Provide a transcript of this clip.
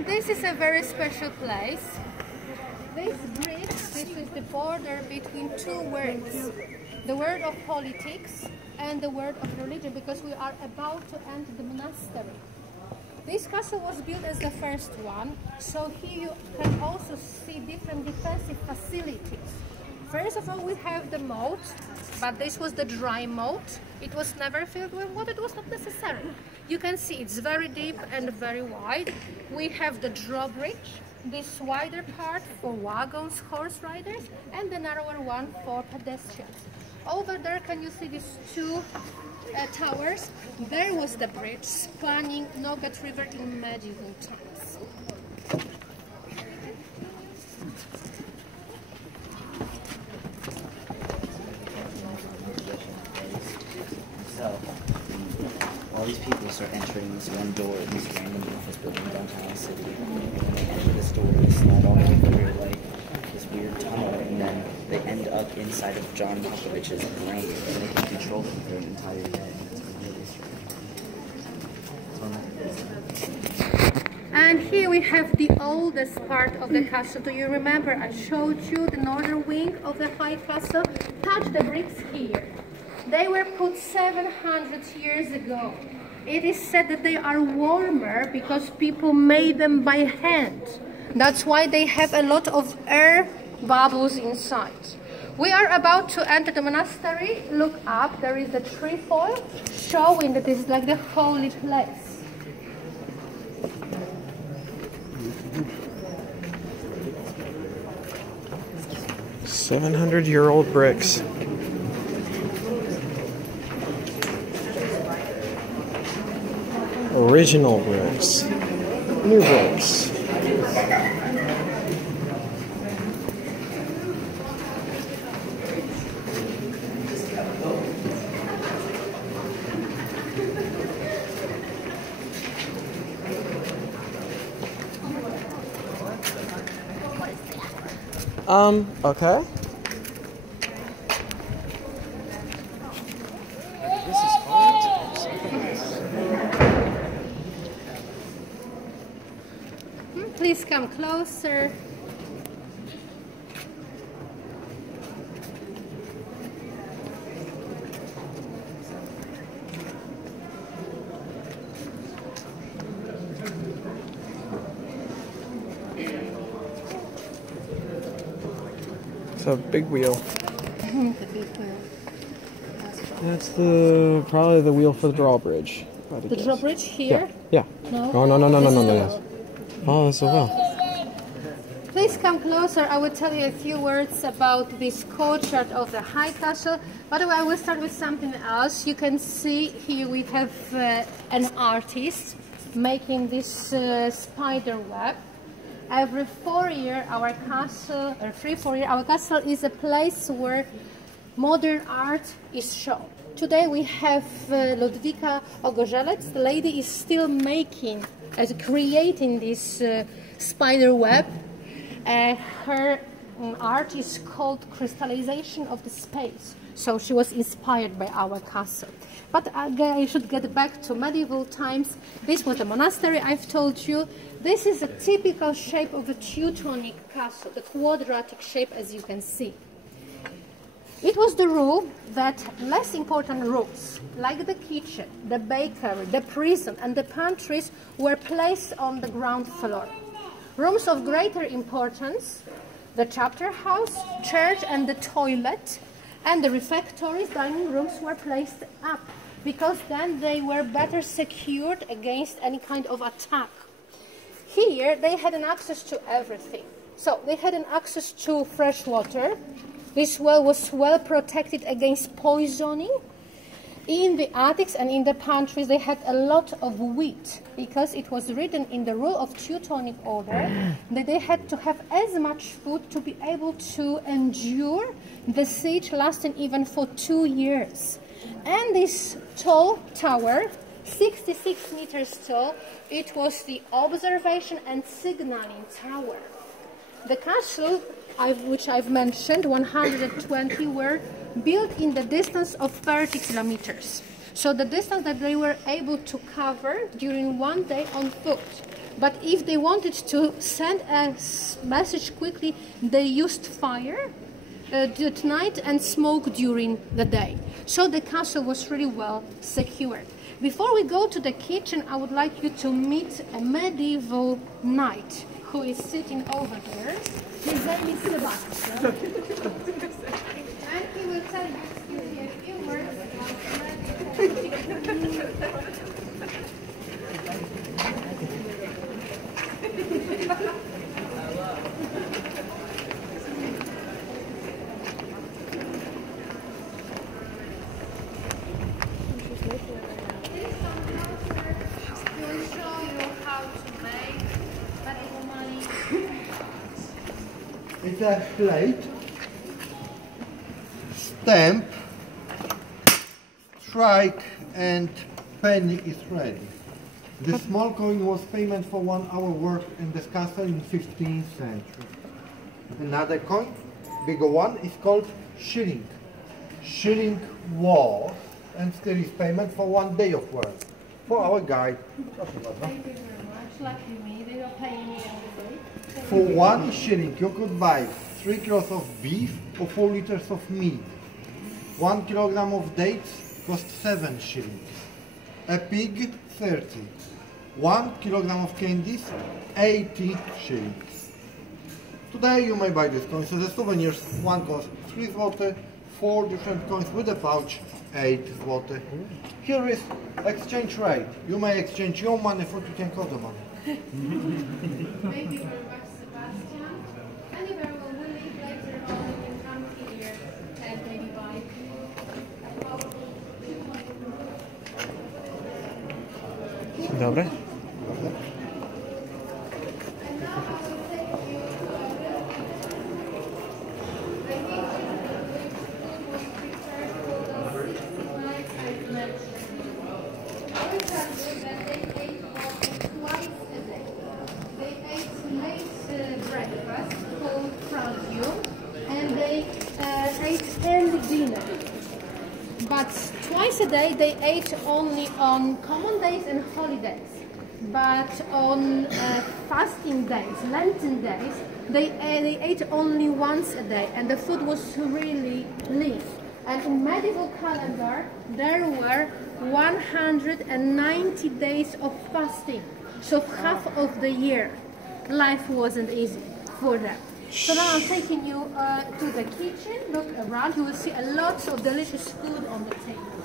And this is a very special place. This bridge, this is the border between two words. The word of politics and the word of religion, because we are about to enter the monastery. This castle was built as the first one, so here you can also see different defensive facilities. First of all, we have the moat, but this was the dry moat. It was never filled with water, it was not necessary. You can see it's very deep and very wide. We have the drawbridge, this wider part for wagons, horse riders, and the narrower one for pedestrians. Over there, can you see these two towers? There was the bridge spanning Nogat River in medieval times. So, all these people start entering this one door in this random office building downtown the city. And when they enter this door, they slide all the way through like this weird tunnel, and then they end up inside of John Malkovich's brain, and they can control him for an entire day. It's really strange. And here we have the oldest part of the castle. Do you remember I showed you the northern wing of the high castle? Touch the bricks here. They were put 700 years ago. It is said that they are warmer because people made them by hand. That's why they have a lot of air bubbles inside. We are about to enter the monastery. Look up, there is the trefoil showing that this is like the holy place. "700-year-old bricks." Original bricks. New bricks. Okay. This is hard. Please come closer. It's a big wheel. The big wheel. That's probably the wheel for the drawbridge. The drawbridge here? Yeah. No. No. Yes. Oh, that's so well. Please come closer. I will tell you a few words about this courtyard of the high castle. By the way, I will start with something else. You can see here we have an artist making this spider web. Every 4 years, our castle, or 3-4 years, our castle is a place where modern art is shown. Today we have Ludwika Ogorzelec. The lady is still making, creating this spider web. Her art is called Crystallization of the Space. So she was inspired by our castle. But again, I should get back to medieval times. This was the monastery I've told you. This is a typical shape of a Teutonic castle, the quadratic shape, as you can see. It was the rule that less important rooms, like the kitchen, the bakery, the prison, and the pantries, were placed on the ground floor. Rooms of greater importance, the chapter house, church, and the toilet, and the refectories, dining rooms, were placed up, because then they were better secured against any kind of attack. Here they had an access to everything. So they had an access to fresh water. This well was well protected against poisoning. In the attics and in the pantries they had a lot of wheat, because it was written in the rule of Teutonic order that they had to have as much food to be able to endure the siege lasting even for 2 years. And this tall tower, 66 meters tall, it was the observation and signaling tower. The castle, which I've mentioned, 120, were built in the distance of 30 kilometers. So the distance that they were able to cover during one day on foot. But if they wanted to send a message quickly, they used fire at night and smoke during the day. So the castle was really well secured. Before we go to the kitchen, I would like you to meet a medieval knight who is sitting over there. His name is Sebastian. And he will tell you a few words It's a plate, stamp, strike, and penny is ready. The small coin was payment for 1 hour work in this castle in 15th century. Another coin, bigger one, is called shilling. Shilling was and still is payment for 1 day of work. For our guide. Thank you very much. Lucky me, they are paying me every day. For 1 shilling you could buy 3 kilos of beef or 4 liters of meat. 1 kilogram of dates cost 7 shillings. A pig, 30. 1 kilogram of candies, 80 shillings. Today you may buy these coins as a souvenirs. One cost 3 zloty, 4 different coins with a pouch, 8 zloty. Here is exchange rate. You may exchange your money for Tutankoda money. Thank you very much, Sebastian. And you very well will leave later on. You can come here and maybe buy. Dzień dobry. And now I will take you to a really the kitchen which food was prepared for the 6 nights I've mentioned. I will tell you that they ate water twice a day. They ate late breakfast called pravium, and they ate early dinner. But twice a day they ate only on common days and holidays. But on fasting days, Lenten days, they ate only once a day, and the food was really lean. And in medieval calendar, there were 190 days of fasting, so half of the year. Life wasn't easy for them. So now I'm taking you to the kitchen. Look around, you will see a lot of delicious food on the table.